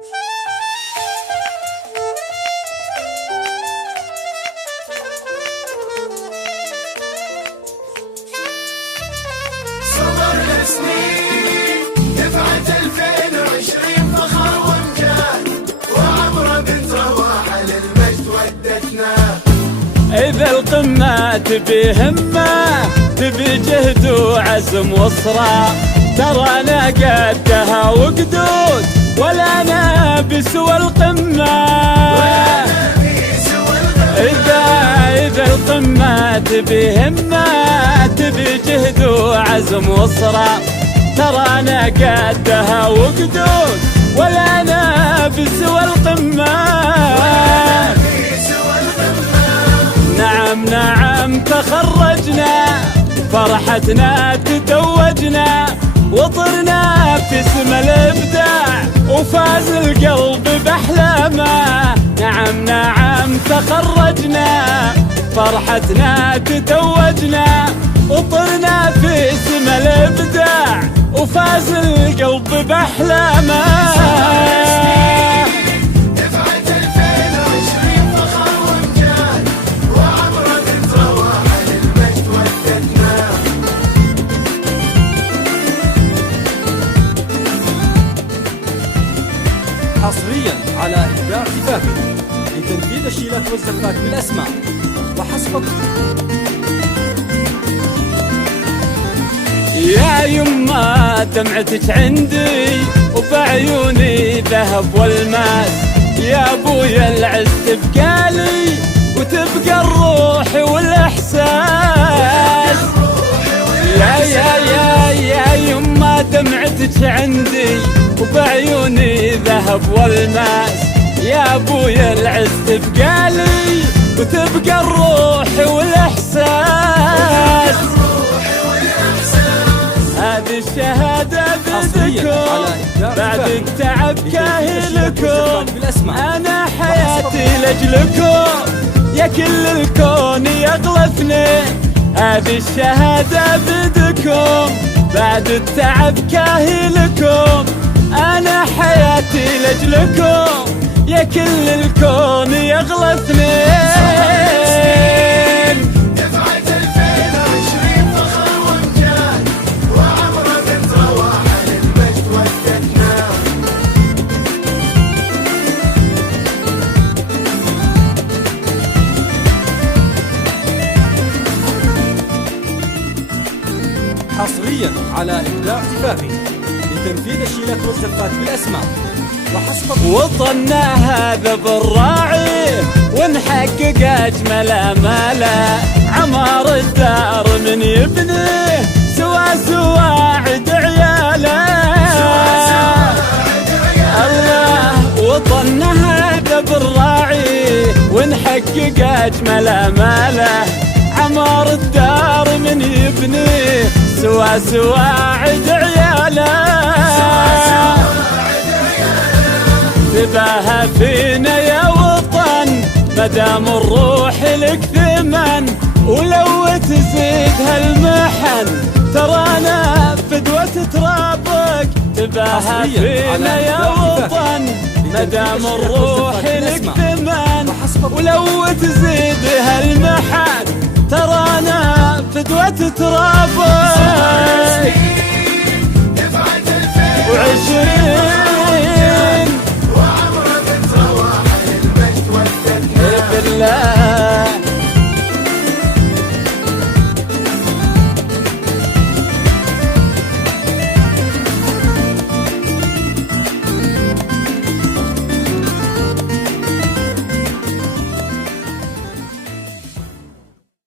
صبر سنين دفعة 2020 فخر وامجاد، وعبره بنت رواحة للمجد ودتنا. إذا القمة تبي همة، تبي جهد وعزم وصرا، ترانا قدها وقدود ولا نبي سوى القمة. إذا القمة تبي همة، تبي جهد وعزم وصرا، ترانا قدها وقدود ولا نبي سوى القمة. نعم نعم تخرجنا، فرحتنا تتوجنا، وطرنا في اسم الابداع، وفاز القلب باحلامه. نعم نعم تخرجنا، فرحتنا تتوجنا، وطرنا في اسم الابداع، وفاز القلب باحلامه. حصريا على إبداع زفافي لتنفيذ الشيلات والزفات بالأسماء وحسب. يا يما دمعتك عندي وبعيوني ذهب والماس، يا ابويا العز تبقالي وتبقى الروح والاحساس. يا يما دمعتك عندي وبعيوني ذهب والماس، يا ابويا العز تبقالي وتبقى الروح والاحساس. هذه الشهادة بدكم بعد التعب كاهلكم، انا حياتي لاجلكم يا كل الكون يغلفني. هذه الشهادة بدكم بعد التعب كاهلكم، انا حياتي لاجلكم يا كل الكون يغلفني. حصريا على إبداع زفافي لتنفيذ الشيلات والزفات بالأسماء وحسب. وطننا هذا بالراعي ونحقق أجمل آماله، عمار الدار من يبنيه سوا عد عياله. الله وطننا هذا بالراعي ونحقق أجمل آماله، عمار الدار من يبنيه سوا عد عياله. تباهى فينا يا وطن مدام الروح لك ثمن، ولو تزيد هالمحن ترانا فدوة ترابك. تباهى فينا يا وطن مدام الروح لك ثمن، ولو تزيد هالمحن ترانا فدوة ترابك. وعشرين وعمره بنت رواحة للمجد ودتنا. بالله